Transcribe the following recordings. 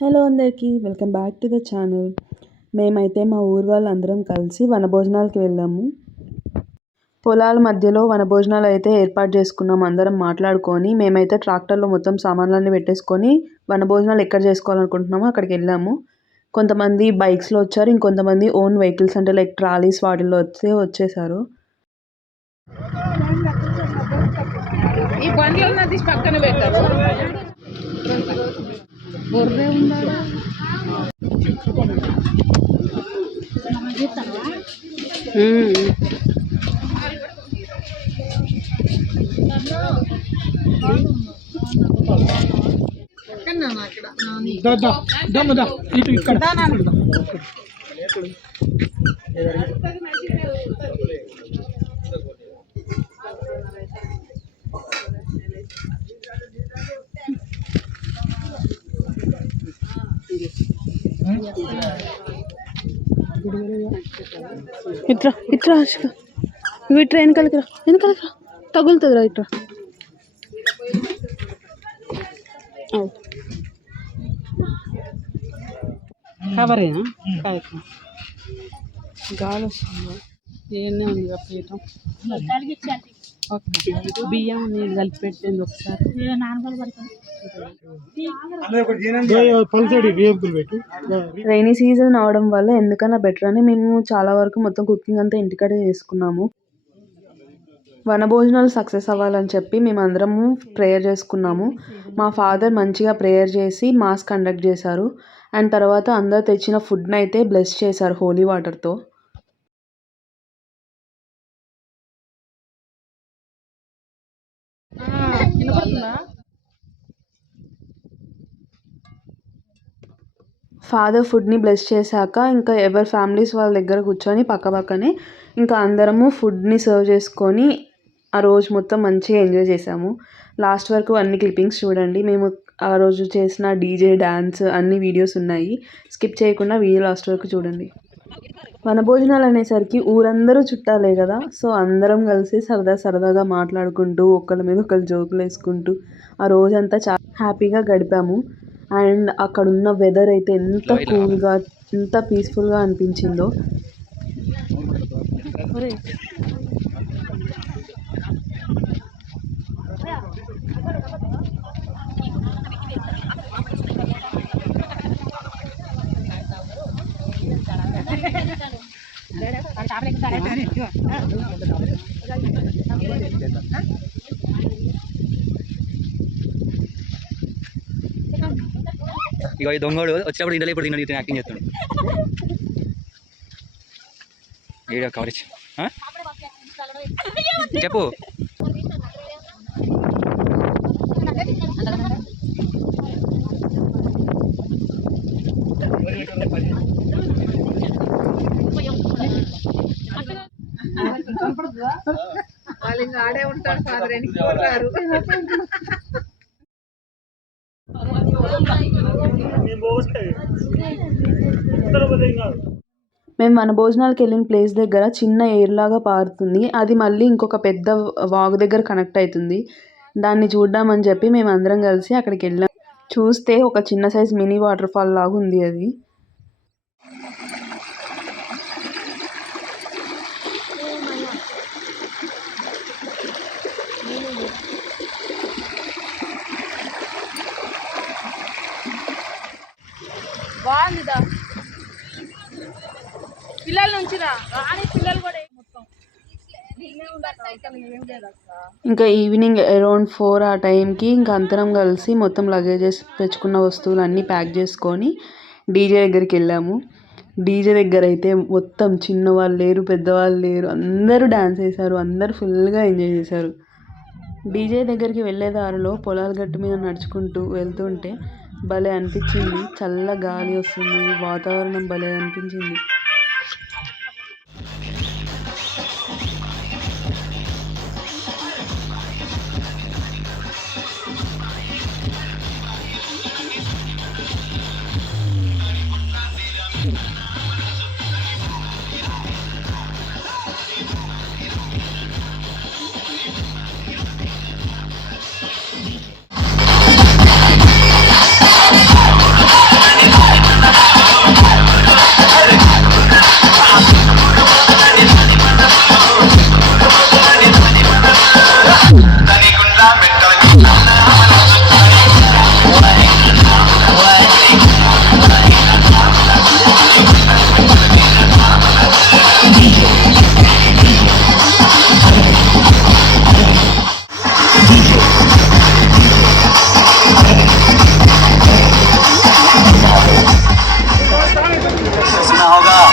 Hello అందరికీ welcome back to the channel. మేమైతే మా ఊరు వాళ్ళందరం కలిసి వనభోజనాలకి వెళ్ళాము. పొలాల మధ్యలో వనభోజనాలు అయితే ఏర్పాటు చేసుకున్నాం అందరం మాట్లాడుకొని. మేమైతే ట్రాక్టర్లో మొత్తం సామాన్లన్నీ పెట్టేసుకొని వనభోజనాలు ఎక్కడ చేసుకోవాలనుకుంటున్నామో అక్కడికి వెళ్ళాము. కొంతమంది బైక్స్లో వచ్చారు, ఇంకొంతమంది ఓన్ వెహికల్స్ అంటే లైక్ ట్రాలీస్ వాటిల్లో వచ్చేసారు. ఈ బండ్లు తీసి పక్కన పెట్టారు. బొర్రే ఉందా ఇట్రా ఇట్రా ఆశిక, ఇవి ఇట్రా వెనకాలకి రా తగులుతుందిరా. ఇట్రా కవరేనా గాలి వస్తుంది. ఏనే ఉంది పీఠం బియ్యం నీళ్ళు కలిపి పెట్టింది ఒకసారి. రైనీ సీజన్ అవడం వల్ల ఎందుకన్నా బెటర్ అని మేము చాలా వరకు మొత్తం కుకింగ్ అంతా ఇంటికాడే చేసుకున్నాము. వనభోజనాలు సక్సెస్ అవ్వాలని చెప్పి మేము అందరము ప్రేయర్ చేసుకున్నాము. మా ఫాదర్ మంచిగా ప్రేయర్ చేసి మాస్ కండక్ట్ చేశారు. అండ్ తర్వాత అందరు తెచ్చిన ఫుడ్ని అయితే బ్లెస్ చేశారు హోలీ వాటర్తో. ఫాదర్ ఫుడ్ని బ్లెస్ చేశాక ఇంకా ఎవరి ఫ్యామిలీస్ వాళ్ళ దగ్గర కూర్చొని పక్కనే ఇంకా అందరము ఫుడ్ని సర్వ్ చేసుకొని ఆ రోజు మొత్తం మంచిగా ఎంజాయ్ చేసాము. లాస్ట్ వరకు అన్ని క్లిప్పింగ్స్ చూడండి. మేము ఆ రోజు చేసిన డీజే డ్యాన్స్ అన్ని వీడియోస్ ఉన్నాయి, స్కిప్ చేయకుండా వీడియో లాస్ట్ వరకు చూడండి. వనభోజనాలు అనేసరికి ఊరందరూ చుట్టాలే కదా, సో అందరం కలిసి సరదాగా మాట్లాడుకుంటూ ఒకళ్ళ మీద ఒకళ్ళు జోకులు వేసుకుంటూ ఆ రోజంతా చాలా హ్యాపీగా గడిపాము. అండ్ అక్కడ ఉన్న వెదర్ అయితే ఎంత కూల్గా ఎంత పీస్ఫుల్గా అనిపించిందో. ఇక ఈ దొంగడు వచ్చినప్పుడు ఇంట్లో ఇప్పుడు తిన్నాడు యాక్టింగ్ చేస్తాడు. ఏడా కవరేజ్ చెప్పు. వాళ్ళు ఇంకా ఆడే ఉంటారు ఫాదర్ ఎన్నికోరు. మేము మన భోజనాలకు వెళ్ళిన ప్లేస్ దగ్గర చిన్న ఏర్లాగా పారుతుంది. అది మళ్ళీ ఇంకొక పెద్ద వాగు దగ్గర కనెక్ట్ అవుతుంది. దాన్ని చూద్దామని చెప్పి మేము అందరం కలిసి అక్కడికి వెళ్ళాం. చూస్తే ఒక చిన్న సైజ్ మినీ వాటర్ ఫాల్ లాగా ఉంది అది. బాగుందిదా పిల్లల నుంచి రాని పిల్లలు కూడా ఇంకా ఈవినింగ్ అరౌండ్ 4 ఆ టైంకి ఇంకా అందరం కలిసి మొత్తం లగేజెస్ తెచ్చుకున్న వస్తువులు అన్నీ ప్యాక్ చేసుకొని డీజే దగ్గరికి వెళ్ళాము. డీజే దగ్గర అయితే మొత్తం చిన్నవాళ్ళు లేరు పెద్దవాళ్ళు లేరు, అందరూ డ్యాన్స్ చేశారు, అందరూ ఫుల్గా ఎంజాయ్ చేశారు. డీజే దగ్గరికి వెళ్ళే దారిలో పొలాల గట్టు మీద నడుచుకుంటూ వెళ్తుంటే భలే అనిపించింది. చల్ల గాలి వస్తుంది, వాతావరణం భలే అనిపించింది.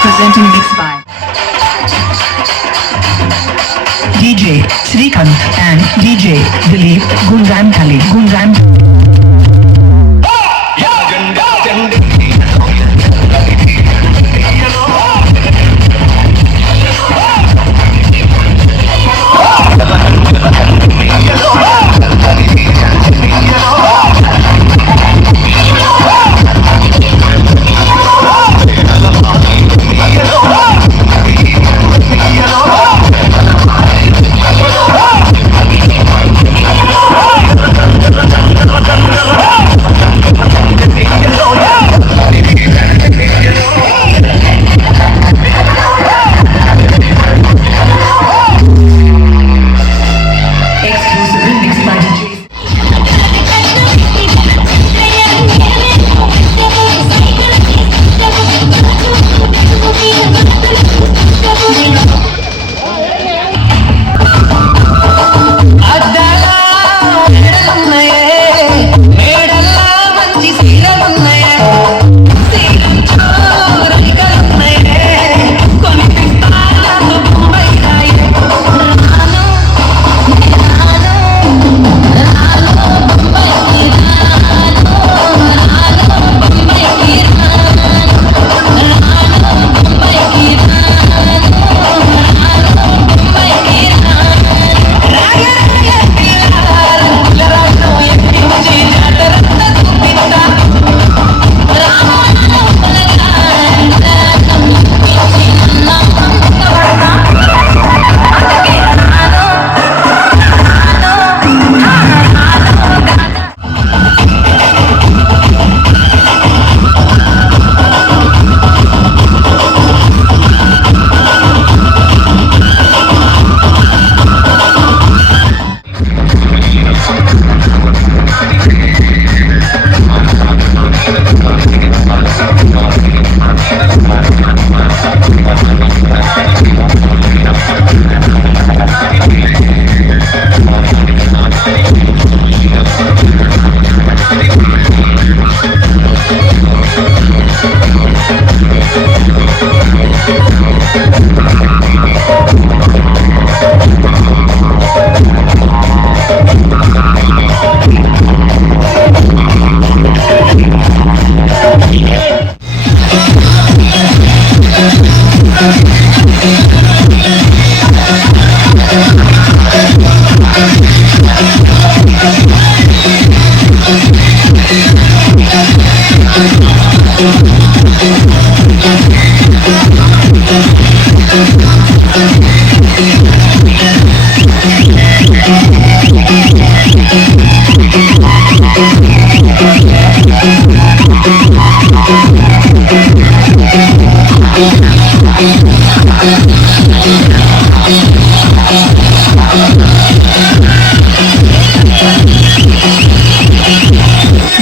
presenting mixed by DJ Srikanth and DJ Dilip Gunjan Kali.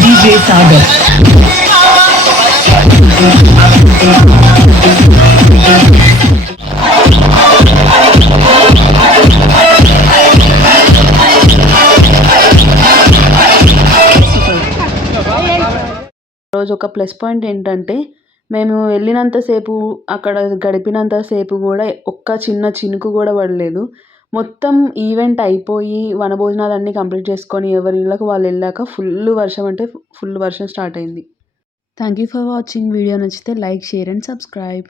DJ Sagar. రోజు ఒక ప్లస్ పాయింట్ ఏంటంటే మేము వెళ్ళినంతసేపు అక్కడ గడిపినంతసేపు కూడా ఒక్క చిన్న చినుకు కూడా పడలేదు. మొత్తం ఈవెంట్ అయిపోయి వనభోజనాలన్నీ కంప్లీట్ చేసుకొని ఎవరి ఇళ్ళకు వాళ్ళు వెళ్ళాక ఫుల్ వర్షం అంటే ఫుల్ వర్షం స్టార్ట్ అయింది. Thank you for watching. Video నచ్చితే లైక్, షేర్ అండ్ సబ్స్క్రైబ్.